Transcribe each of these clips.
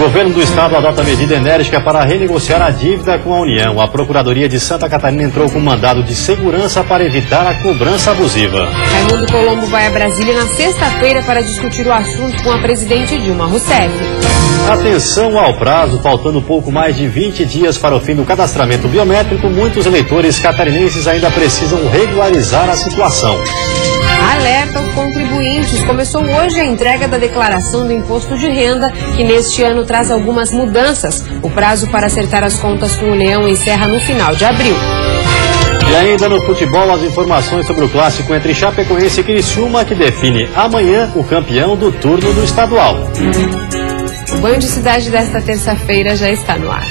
Governo do Estado adota medida enérgica para renegociar a dívida com a União. A Procuradoria de Santa Catarina entrou com mandado de segurança para evitar a cobrança abusiva. Raimundo Colombo vai a Brasília na sexta-feira para discutir o assunto com a presidente Dilma Rousseff. Atenção ao prazo, faltando pouco mais de 20 dias para o fim do cadastramento biométrico, muitos eleitores catarinenses ainda precisam regularizar a situação. Alerta aos contribuintes. Começou hoje a entrega da declaração do imposto de renda, que neste ano traz algumas mudanças. O prazo para acertar as contas com o Leão encerra no final de abril. E ainda no futebol, as informações sobre o clássico entre Chapecoense e Criciúma, que define amanhã o campeão do turno do estadual. O Band Cidade desta terça-feira já está no ar.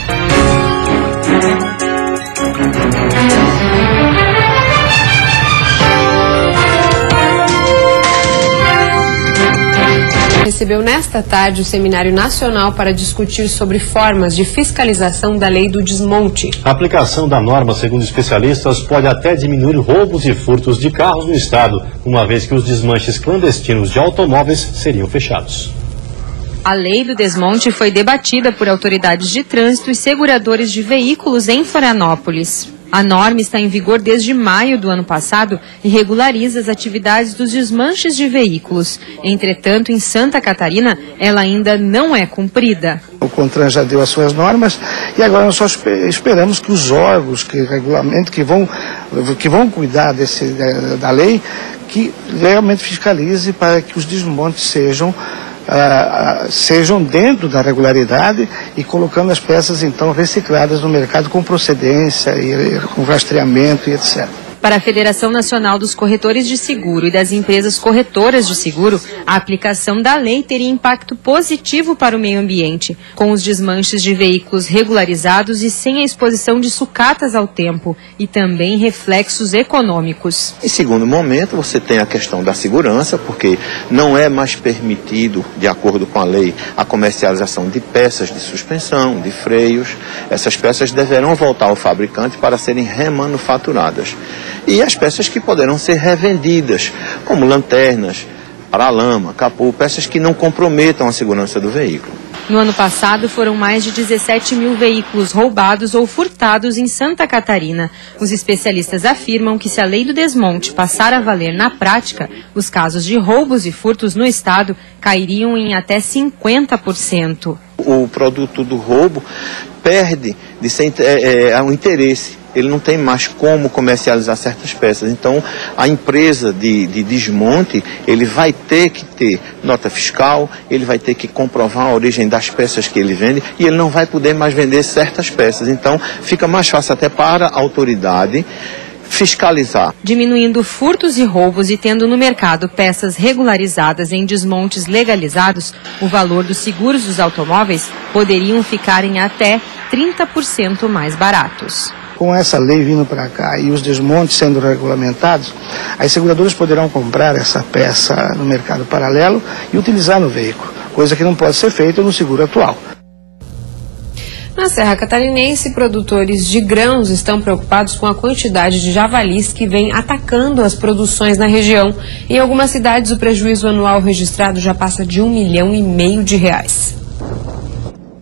Recebeu nesta tarde o Seminário Nacional para discutir sobre formas de fiscalização da lei do desmonte. A aplicação da norma, segundo especialistas, pode até diminuir roubos e furtos de carros no estado, uma vez que os desmanches clandestinos de automóveis seriam fechados. A lei do desmonte foi debatida por autoridades de trânsito e seguradores de veículos em Florianópolis. A norma está em vigor desde maio do ano passado e regulariza as atividades dos desmanches de veículos. Entretanto, em Santa Catarina, ela ainda não é cumprida. O CONTRAN já deu as suas normas e agora nós só esperamos que os órgãos que vão cuidar da lei, que realmente fiscalize para que os desmontes sejam dentro da regularidade e colocando as peças então recicladas no mercado com procedência e com rastreamento e etc. Para a Federação Nacional dos Corretores de Seguro e das Empresas Corretoras de Seguro, a aplicação da lei teria impacto positivo para o meio ambiente, com os desmanches de veículos regularizados e sem a exposição de sucatas ao tempo, e também reflexos econômicos. Em segundo momento, você tem a questão da segurança, porque não é mais permitido, de acordo com a lei, a comercialização de peças de suspensão, de freios. Essas peças deverão voltar ao fabricante para serem remanufaturadas. E as peças que poderão ser revendidas, como lanternas, paralama, capô, peças que não comprometam a segurança do veículo. No ano passado, foram mais de 17 mil veículos roubados ou furtados em Santa Catarina. Os especialistas afirmam que se a lei do desmonte passar a valer na prática, os casos de roubos e furtos no estado cairiam em até 50%. O produto do roubo perde de ser o interesse. Ele não tem mais como comercializar certas peças. Então, a empresa de desmonte, ele vai ter que ter nota fiscal, ele vai ter que comprovar a origem das peças que ele vende e ele não vai poder mais vender certas peças. Então, fica mais fácil até para a autoridade fiscalizar. Diminuindo furtos e roubos e tendo no mercado peças regularizadas em desmontes legalizados, o valor dos seguros dos automóveis poderiam ficar em até 30% mais baratos. Com essa lei vindo para cá e os desmontes sendo regulamentados, as seguradoras poderão comprar essa peça no mercado paralelo e utilizar no veículo, coisa que não pode ser feita no seguro atual. Na Serra Catarinense, produtores de grãos estão preocupados com a quantidade de javalis que vem atacando as produções na região. Em algumas cidades, o prejuízo anual registrado já passa de R$1,5 milhão.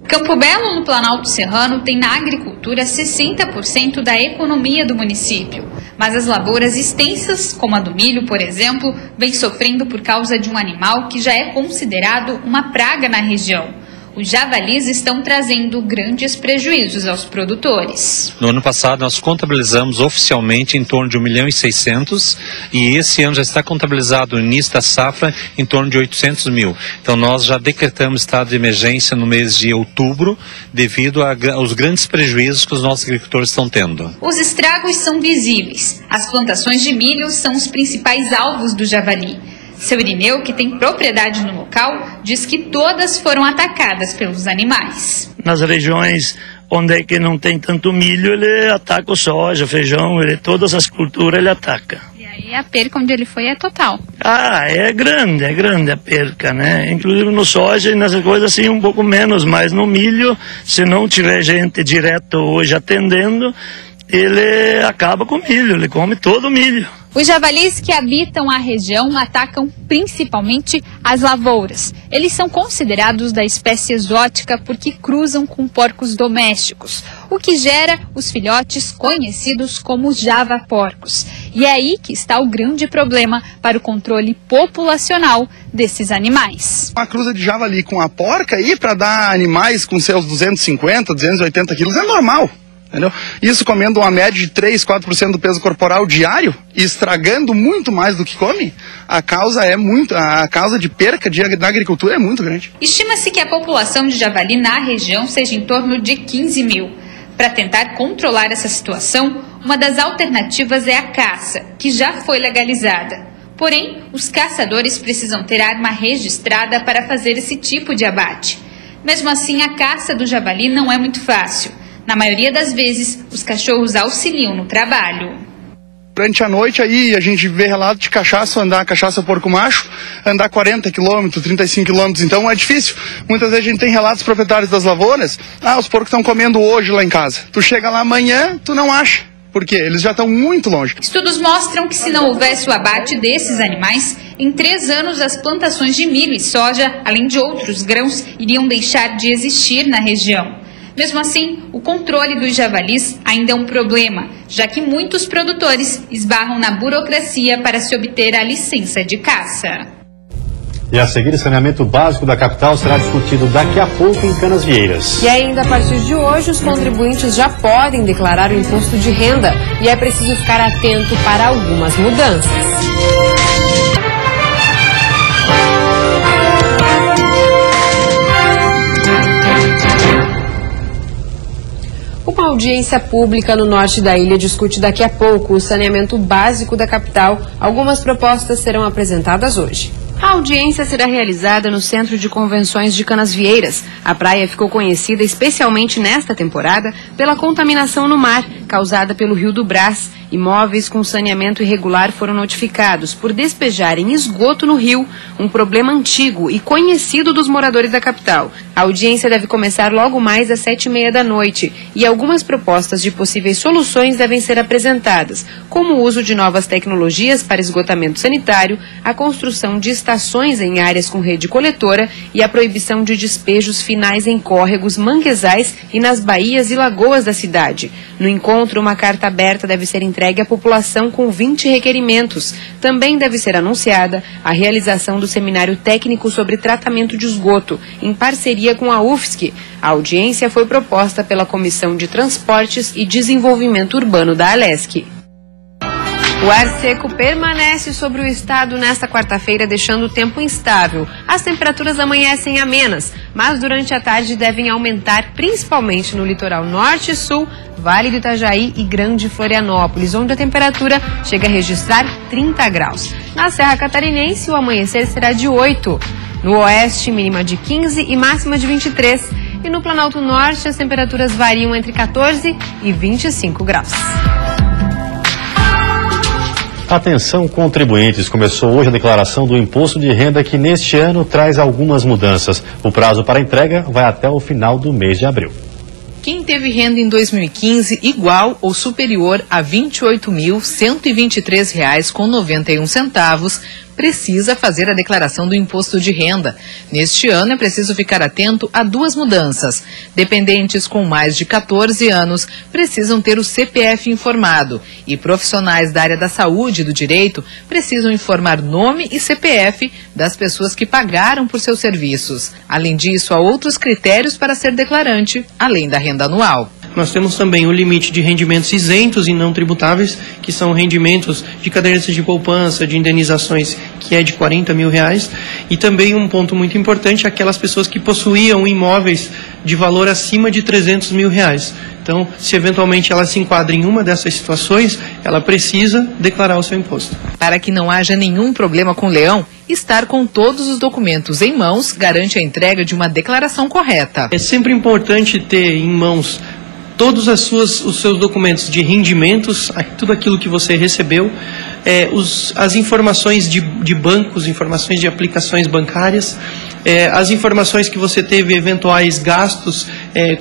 Campo Belo, no Planalto Serrano, tem na agricultura 60% da economia do município. Mas as lavouras extensas, como a do milho, por exemplo, vem sofrendo por causa de um animal que já é considerado uma praga na região. Os javalis estão trazendo grandes prejuízos aos produtores. No ano passado, nós contabilizamos oficialmente em torno de 1.600.000 e esse ano já está contabilizado no início da safra em torno de 800 mil. Então, nós já decretamos estado de emergência no mês de outubro devido aos grandes prejuízos que os nossos agricultores estão tendo. Os estragos são visíveis. As plantações de milho são os principais alvos do javali. Seu Irineu, que tem propriedade no local, diz que todas foram atacadas pelos animais. Nas regiões onde é que não tem tanto milho, ele ataca o soja, feijão, todas as culturas ele ataca. E aí a perca onde ele foi é total? É grande a perca, né? Inclusive no soja e nas coisas assim um pouco menos, mas no milho, se não tiver gente direto hoje atendendo, ele acaba com o milho, ele come todo o milho. Os javalis que habitam a região atacam principalmente as lavouras. Eles são considerados da espécie exótica porque cruzam com porcos domésticos, o que gera os filhotes conhecidos como javaporcos. E é aí que está o grande problema para o controle populacional desses animais. Uma cruza de javali com a porca aí para dar animais com seus 250, 280 quilos é normal. Entendeu? Isso comendo uma média de 3, 4% do peso corporal diário e estragando muito mais do que come, a causa de perca da agricultura é muito grande. Estima-se que a população de javali na região seja em torno de 15 mil. Para tentar controlar essa situação, uma das alternativas é a caça, que já foi legalizada. Porém, os caçadores precisam ter arma registrada para fazer esse tipo de abate. Mesmo assim, a caça do javali não é muito fácil. Na maioria das vezes, os cachorros auxiliam no trabalho. Durante a noite aí a gente vê relato de cachaça porco macho, andar 40 km, 35 km, então é difícil. Muitas vezes a gente tem relatos proprietários das lavouras, os porcos estão comendo hoje lá em casa. Tu chega lá amanhã, tu não acha. Por quê? Eles já estão muito longe. Estudos mostram que se não houvesse o abate desses animais, em 3 anos as plantações de milho e soja, além de outros grãos, iriam deixar de existir na região. Mesmo assim, o controle dos javalis ainda é um problema, já que muitos produtores esbarram na burocracia para se obter a licença de caça. E a seguir, o saneamento básico da capital será discutido daqui a pouco em Canasvieiras. E ainda a partir de hoje, os contribuintes já podem declarar o imposto de renda e é preciso ficar atento para algumas mudanças. Uma audiência pública no norte da ilha discute daqui a pouco o saneamento básico da capital. Algumas propostas serão apresentadas hoje. A audiência será realizada no Centro de Convenções de Canasvieiras. A praia ficou conhecida especialmente nesta temporada pela contaminação no mar, causada pelo Rio do Brás. Imóveis com saneamento irregular foram notificados por despejarem esgoto no rio, um problema antigo e conhecido dos moradores da capital. A audiência deve começar logo mais às 7h30 da noite e algumas propostas de possíveis soluções devem ser apresentadas, como o uso de novas tecnologias para esgotamento sanitário, a construção de estações em áreas com rede coletora e a proibição de despejos finais em córregos, manguezais e nas baías e lagoas da cidade. No encontro, uma carta aberta deve ser entregue à população com 20 requerimentos. Também deve ser anunciada a realização do seminário técnico sobre tratamento de esgoto, em parceria com a UFSC. A audiência foi proposta pela Comissão de Transportes e Desenvolvimento Urbano da Alesc. O ar seco permanece sobre o estado nesta quarta-feira, deixando o tempo instável. As temperaturas amanhecem amenas, mas durante a tarde devem aumentar, principalmente no litoral norte e sul, Vale do Itajaí e Grande Florianópolis, onde a temperatura chega a registrar 30 graus. Na Serra Catarinense, o amanhecer será de 8. No oeste, mínima de 15 e máxima de 23. E no Planalto Norte, as temperaturas variam entre 14 e 25 graus. Atenção, contribuintes, começou hoje a declaração do imposto de renda que neste ano traz algumas mudanças. O prazo para entrega vai até o final do mês de abril. Quem teve renda em 2015 igual ou superior a R$ 28.123,91 precisa fazer a declaração do imposto de renda. Neste ano é preciso ficar atento a duas mudanças. Dependentes com mais de 14 anos precisam ter o CPF informado e profissionais da área da saúde e do direito precisam informar nome e CPF das pessoas que pagaram por seus serviços. Além disso, há outros critérios para ser declarante, além da renda anual. Nós temos também o limite de rendimentos isentos e não tributáveis, que são rendimentos de cadernetas de poupança, de indenizações, que é de R$ 40 mil. E também um ponto muito importante, aquelas pessoas que possuíam imóveis de valor acima de R$ 300 mil. Então, se eventualmente ela se enquadra em uma dessas situações, ela precisa declarar o seu imposto. Para que não haja nenhum problema com o leão, estar com todos os documentos em mãos garante a entrega de uma declaração correta. É sempre importante ter em mãos todos os seus documentos de rendimentos, tudo aquilo que você recebeu, as informações de bancos, informações de aplicações bancárias, as informações que você teve, eventuais gastos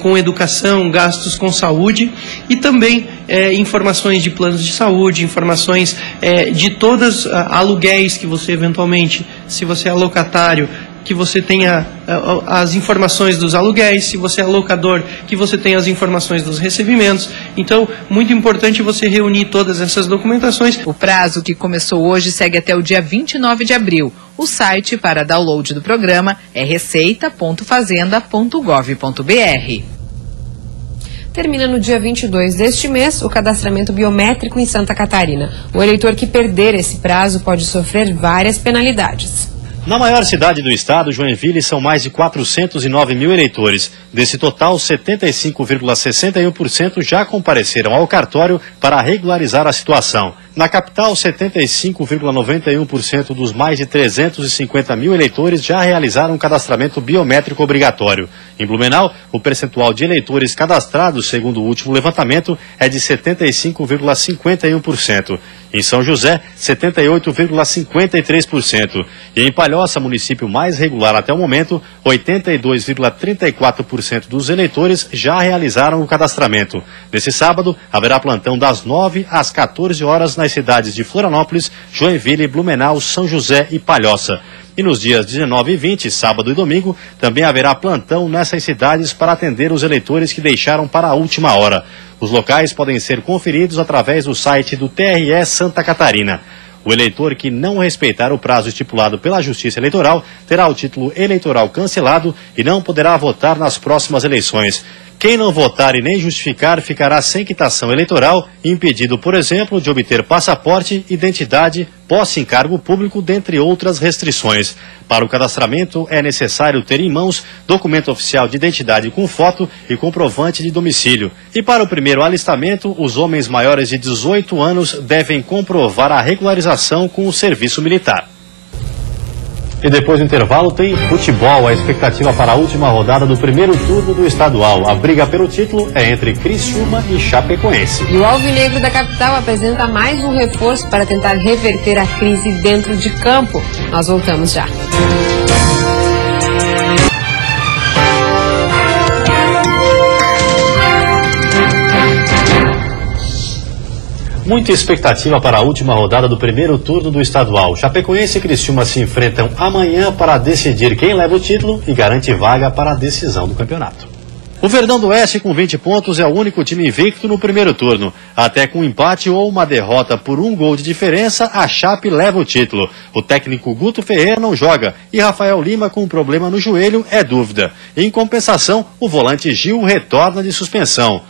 com educação, gastos com saúde, e também informações de planos de saúde, informações de todas aluguéis que você eventualmente, se você é locatário, que você tenha as informações dos aluguéis, se você é locador, que você tenha as informações dos recebimentos. Então, muito importante você reunir todas essas documentações. O prazo, que começou hoje, segue até o dia 29 de abril. O site para download do programa é receita.fazenda.gov.br. Termina no dia 22 deste mês o cadastramento biométrico em Santa Catarina. O eleitor que perder esse prazo pode sofrer várias penalidades. Na maior cidade do estado, Joinville, são mais de 409 mil eleitores. Desse total, 75,61% já compareceram ao cartório para regularizar a situação. Na capital, 75,91% dos mais de 350 mil eleitores já realizaram um cadastramento biométrico obrigatório. Em Blumenau, o percentual de eleitores cadastrados, segundo o último levantamento, é de 75,51%. Em São José, 78,53%. E em Palhoça, município mais regular até o momento, 82,34% dos eleitores já realizaram o cadastramento. Nesse sábado, haverá plantão das 9 às 14 horas nas cidades de Florianópolis, Joinville, Blumenau, São José e Palhoça. E nos dias 19 e 20, sábado e domingo, também haverá plantão nessas cidades para atender os eleitores que deixaram para a última hora. Os locais podem ser conferidos através do site do TRE Santa Catarina. O eleitor que não respeitar o prazo estipulado pela Justiça Eleitoral terá o título eleitoral cancelado e não poderá votar nas próximas eleições. Quem não votar e nem justificar ficará sem quitação eleitoral, impedido, por exemplo, de obter passaporte, identidade, posse em cargo público, dentre outras restrições. Para o cadastramento, é necessário ter em mãos documento oficial de identidade com foto e comprovante de domicílio. E para o primeiro alistamento, os homens maiores de 18 anos devem comprovar a regularização com o serviço militar. E depois do intervalo tem futebol, a expectativa para a última rodada do primeiro turno do estadual. A briga pelo título é entre Criciúma e Chapecoense. E o Alvinegro da capital apresenta mais um reforço para tentar reverter a crise dentro de campo. Nós voltamos já. Muita expectativa para a última rodada do primeiro turno do estadual. Chapecoense e Criciúma se enfrentam amanhã para decidir quem leva o título e garante vaga para a decisão do campeonato. O Verdão do Oeste, com 20 pontos, é o único time invicto no primeiro turno. Até com um empate ou uma derrota por 1 gol de diferença, a Chape leva o título. O técnico Guto Ferreira não joga e Rafael Lima, com um problema no joelho, é dúvida. Em compensação, o volante Gil retorna de suspensão.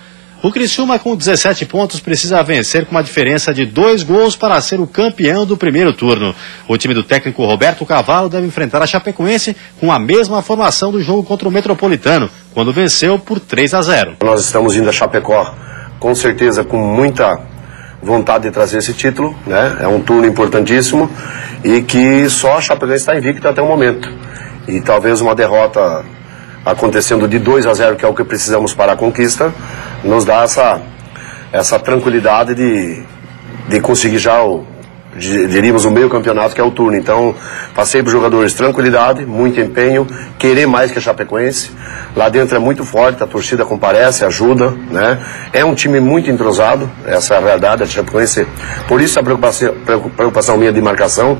O Criciúma, com 17 pontos, precisa vencer com uma diferença de 2 gols para ser o campeão do primeiro turno. O time do técnico Roberto Cavalo deve enfrentar a Chapecoense com a mesma formação do jogo contra o Metropolitano, quando venceu por 3-0. Nós estamos indo a Chapecó, com certeza, com muita vontade de trazer esse título, né? É um turno importantíssimo e que só a Chapecoense está invicta até o momento. E talvez uma derrota acontecendo de 2-0, que é o que precisamos para a conquista, nos dá essa tranquilidade de conseguir já diríamos o meio campeonato, que é o turno. Então, passei para os jogadores tranquilidade, muito empenho, querer mais que a Chapecoense. Lá dentro é muito forte, a torcida comparece, ajuda, né? É um time muito entrosado, essa é a verdade, a Chapecoense. Por isso a preocupação minha de marcação.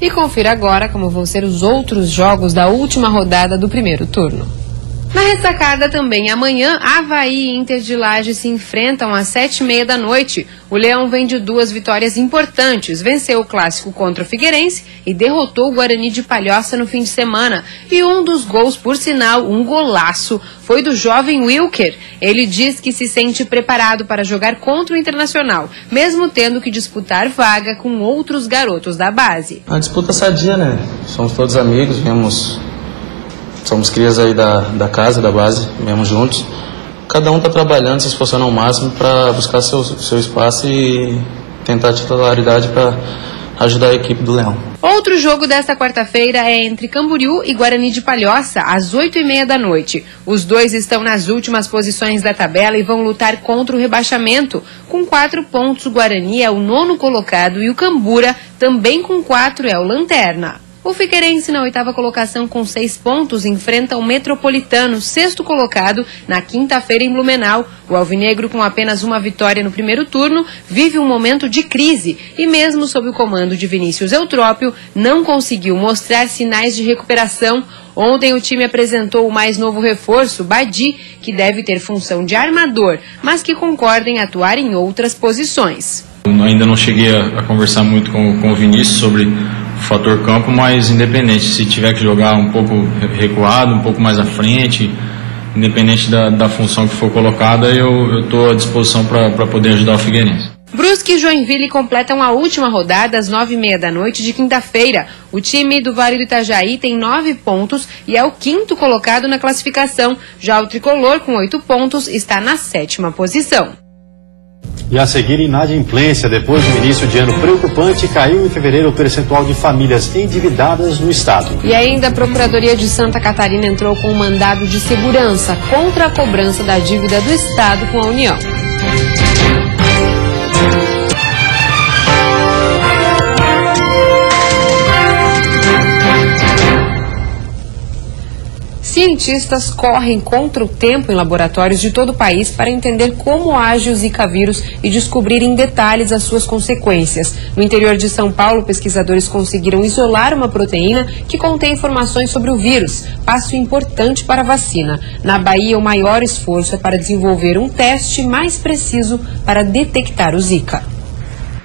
E confira agora como vão ser os outros jogos da última rodada do primeiro turno. Na ressacada também, amanhã, Avaí e Inter de Lages se enfrentam às 7h30 da noite. O Leão vem de 2 vitórias importantes, venceu o clássico contra o Figueirense e derrotou o Guarani de Palhoça no fim de semana. E um dos gols, por sinal, um golaço, foi do jovem Wilker. Ele diz que se sente preparado para jogar contra o Internacional, mesmo tendo que disputar vaga com outros garotos da base. A disputa sadia, né? Somos todos amigos, somos crias aí da casa, da base, mesmo juntos. Cada um está trabalhando, se esforçando ao máximo para buscar seu espaço e tentar a titularidade para ajudar a equipe do Leão. Outro jogo desta quarta-feira é entre Camboriú e Guarani de Palhoça, às 8h30 da noite. Os dois estão nas últimas posições da tabela e vão lutar contra o rebaixamento. Com 4 pontos, o Guarani é o 9º colocado e o Cambura, também com 4, é o lanterna. O Figueirense, na 8ª colocação com 6 pontos, enfrenta o Metropolitano, 6º colocado, na quinta-feira em Blumenau. O alvinegro, com apenas uma vitória no primeiro turno, vive um momento de crise e, mesmo sob o comando de Vinícius Eutrópio, não conseguiu mostrar sinais de recuperação. Ontem o time apresentou o mais novo reforço, Badi, que deve ter função de armador, mas que concorda em atuar em outras posições. Eu ainda não cheguei a conversar muito com o Vinícius sobre o fator campo, mas independente, se tiver que jogar um pouco recuado, um pouco mais à frente, independente da função que for colocada, eu estou à disposição para poder ajudar o Figueirense. Brusque e Joinville completam a última rodada às 9h30 da noite de quinta-feira. O time do Vale do Itajaí tem 9 pontos e é o 5º colocado na classificação. Já o Tricolor, com 8 pontos, está na 7ª posição. E a seguir, inadimplência. Depois de um início de ano preocupante, caiu em fevereiro o percentual de famílias endividadas no estado. E ainda a Procuradoria de Santa Catarina entrou com um mandado de segurança contra a cobrança da dívida do estado com a União. Cientistas correm contra o tempo em laboratórios de todo o país para entender como age o Zika vírus e descobrir em detalhes as suas consequências. No interior de São Paulo, pesquisadores conseguiram isolar uma proteína que contém informações sobre o vírus, passo importante para a vacina. Na Bahia, o maior esforço é para desenvolver um teste mais preciso para detectar o Zika.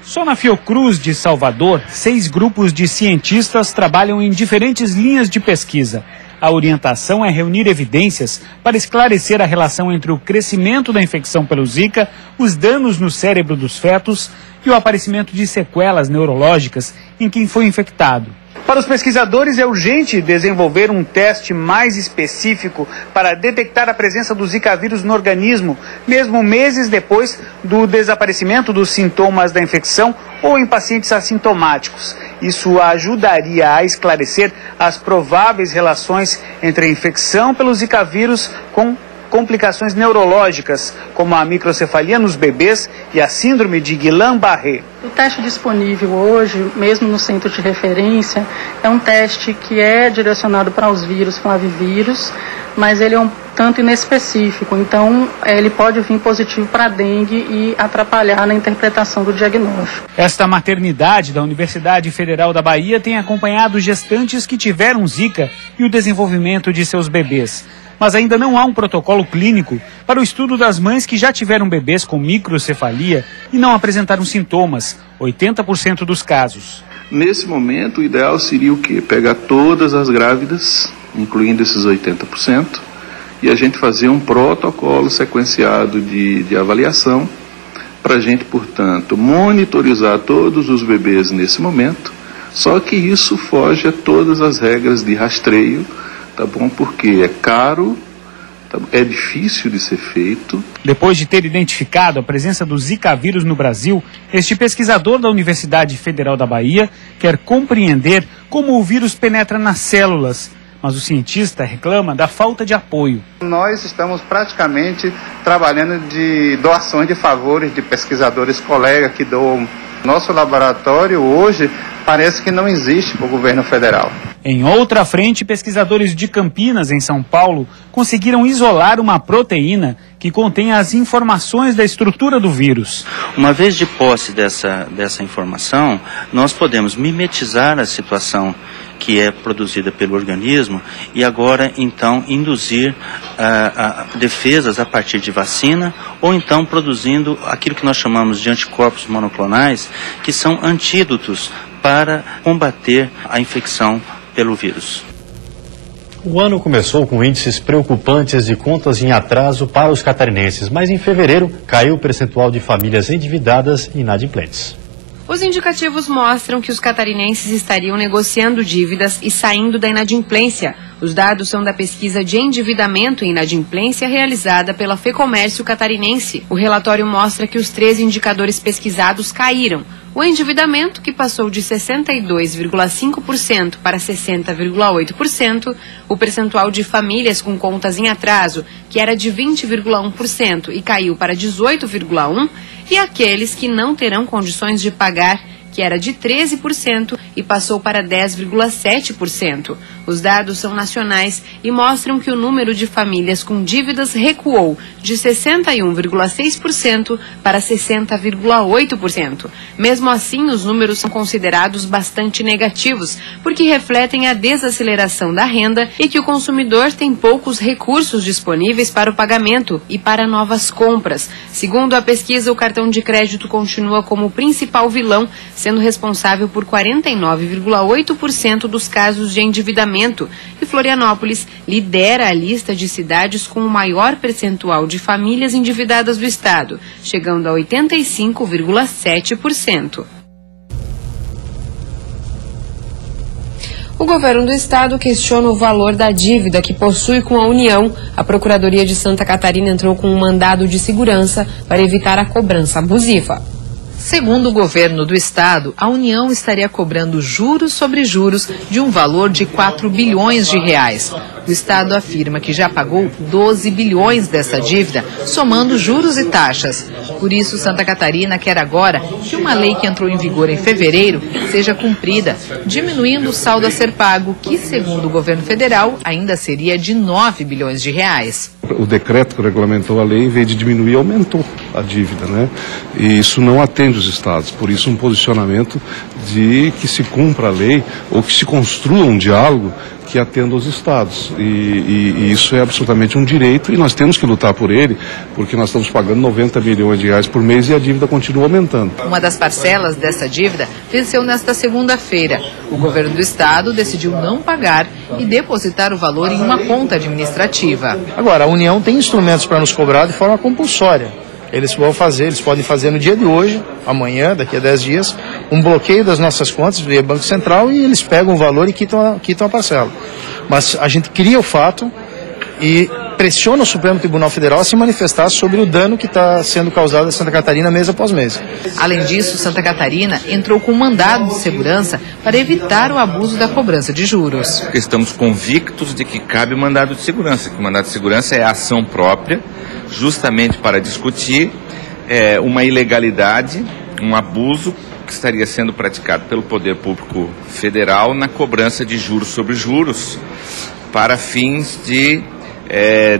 Só na Fiocruz de Salvador, 6 grupos de cientistas trabalham em diferentes linhas de pesquisa. A orientação é reunir evidências para esclarecer a relação entre o crescimento da infecção pelo Zika, os danos no cérebro dos fetos e o aparecimento de sequelas neurológicas em quem foi infectado. Para os pesquisadores, é urgente desenvolver um teste mais específico para detectar a presença do Zika vírus no organismo, mesmo meses depois do desaparecimento dos sintomas da infecção ou em pacientes assintomáticos. Isso ajudaria a esclarecer as prováveis relações entre a infecção pelo Zika vírus com complicações neurológicas, como a microcefalia nos bebês e a síndrome de Guillain-Barré. O teste disponível hoje, mesmo no centro de referência, é um teste que é direcionado para os vírus, flavivírus, mas ele é um tanto inespecífico, então ele pode vir positivo para dengue e atrapalhar na interpretação do diagnóstico. Esta maternidade da Universidade Federal da Bahia tem acompanhado gestantes que tiveram Zika e o desenvolvimento de seus bebês. Mas ainda não há um protocolo clínico para o estudo das mães que já tiveram bebês com microcefalia e não apresentaram sintomas, 80% dos casos. Nesse momento, o ideal seria o quê? Pegar todas as grávidas, incluindo esses 80%, e a gente fazer um protocolo sequenciado de avaliação para a gente, portanto, monitorizar todos os bebês nesse momento, só que isso foge a todas as regras de rastreio, tá bom? Porque é caro, é difícil de ser feito. Depois de ter identificado a presença do Zika vírus no Brasil, este pesquisador da Universidade Federal da Bahia quer compreender como o vírus penetra nas células. Mas o cientista reclama da falta de apoio. Nós estamos praticamente trabalhando de doações de favores de pesquisadores colegas que doam. Nosso laboratório hoje parece que não existe para o governo federal. Em outra frente, pesquisadores de Campinas, em São Paulo, conseguiram isolar uma proteína que contém as informações da estrutura do vírus. Uma vez de posse dessa informação, nós podemos mimetizar a situação que é produzida pelo organismo e agora, então, induzir defesas a partir de vacina ou então produzindo aquilo que nós chamamos de anticorpos monoclonais, que são antídotos para combater a infecção pelo vírus. O ano começou com índices preocupantes de contas em atraso para os catarinenses, mas em fevereiro caiu o percentual de famílias endividadas e inadimplentes. Os indicativos mostram que os catarinenses estariam negociando dívidas e saindo da inadimplência. Os dados são da pesquisa de endividamento e inadimplência realizada pela Fecomércio Catarinense. O relatório mostra que os 13 indicadores pesquisados caíram. O endividamento, que passou de 62,5% para 60,8%, o percentual de famílias com contas em atraso, que era de 20,1% e caiu para 18,1%, e aqueles que não terão condições de pagar, que era de 13% e passou para 10,7%. Os dados são nacionais e mostram que o número de famílias com dívidas recuou de 61,6% para 60,8%. Mesmo assim, os números são considerados bastante negativos, porque refletem a desaceleração da renda e que o consumidor tem poucos recursos disponíveis para o pagamento e para novas compras. Segundo a pesquisa, o cartão de crédito continua como o principal vilão, sendo responsável por 49,8% dos casos de endividamento, e Florianópolis lidera a lista de cidades com o maior percentual de famílias endividadas do estado, chegando a 85,7%. O governo do estado questiona o valor da dívida que possui com a União. A Procuradoria de Santa Catarina entrou com um mandado de segurança para evitar a cobrança abusiva. Segundo o governo do estado, a União estaria cobrando juros sobre juros de um valor de 4 bilhões de reais. O estado afirma que já pagou 12 bilhões dessa dívida, somando juros e taxas. Por isso, Santa Catarina quer agora que uma lei que entrou em vigor em fevereiro seja cumprida, diminuindo o saldo a ser pago, que, segundo o governo federal, ainda seria de 9 bilhões de reais. O decreto que regulamentou a lei, em vez de diminuir, aumentou a dívida, né? E isso não atende os estados. Por isso, um posicionamento de que se cumpra a lei ou que se construa um diálogo que atenda os estados. E isso é absolutamente um direito e nós temos que lutar por ele, porque nós estamos pagando 90 milhões de reais por mês e a dívida continua aumentando. Uma das parcelas dessa dívida venceu nesta segunda-feira. O governo do estado decidiu não pagar e depositar o valor em uma conta administrativa. Agora, a União tem instrumentos para nos cobrar de forma compulsória. Eles podem fazer no dia de hoje, amanhã, daqui a 10 dias, um bloqueio das nossas contas via Banco Central e eles pegam o valor e quitam a parcela. Mas a gente cria o fato e pressiona o Supremo Tribunal Federal a se manifestar sobre o dano que está sendo causado a Santa Catarina mês após mês. Além disso, Santa Catarina entrou com um mandado de segurança para evitar o abuso da cobrança de juros. Porque estamos convictos de que cabe mandado de segurança, que o mandado de segurança é ação própria, justamente para discutir uma ilegalidade, um abuso que estaria sendo praticado pelo Poder Público Federal na cobrança de juros sobre juros para fins de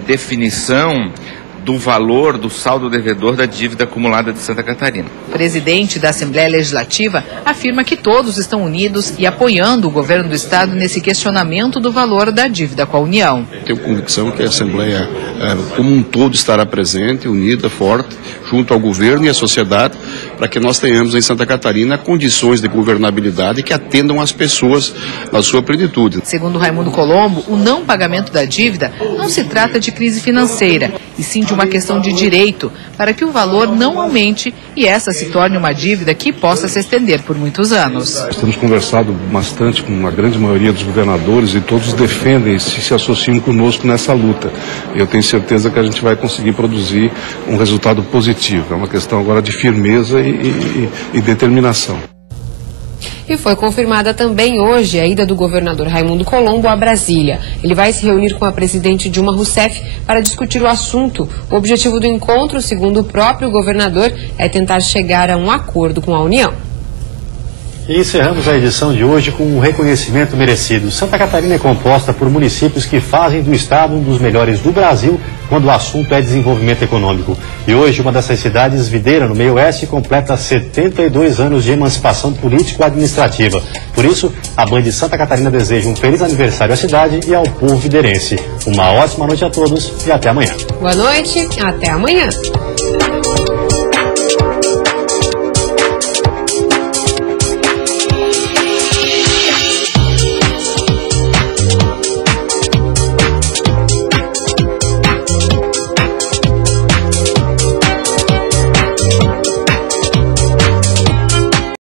definição do valor do saldo devedor da dívida acumulada de Santa Catarina. O presidente da Assembleia Legislativa afirma que todos estão unidos e apoiando o governo do estado nesse questionamento do valor da dívida com a União. Tenho convicção que a Assembleia como um todo estará presente, unida, forte, junto ao governo e à sociedade, para que nós tenhamos em Santa Catarina condições de governabilidade que atendam as pessoas na sua plenitude. Segundo Raimundo Colombo, o não pagamento da dívida não se trata de crise financeira, e sim de uma questão de direito, para que o valor não aumente e essa se torne uma dívida que possa se estender por muitos anos. Temos conversado bastante com a grande maioria dos governadores e todos defendem e se associam conosco nessa luta. Eu tenho certeza que a gente vai conseguir produzir um resultado positivo. É uma questão agora de firmeza e determinação. E foi confirmada também hoje a ida do governador Raimundo Colombo a Brasília. Ele vai se reunir com a presidente Dilma Rousseff para discutir o assunto. O objetivo do encontro, segundo o próprio governador, é tentar chegar a um acordo com a União. E encerramos a edição de hoje com um reconhecimento merecido. Santa Catarina é composta por municípios que fazem do estado um dos melhores do Brasil quando o assunto é desenvolvimento econômico. E hoje uma dessas cidades, Videira, no meio oeste, completa 72 anos de emancipação político-administrativa. Por isso, a Band de Santa Catarina deseja um feliz aniversário à cidade e ao povo videirense. Uma ótima noite a todos e até amanhã. Boa noite, até amanhã.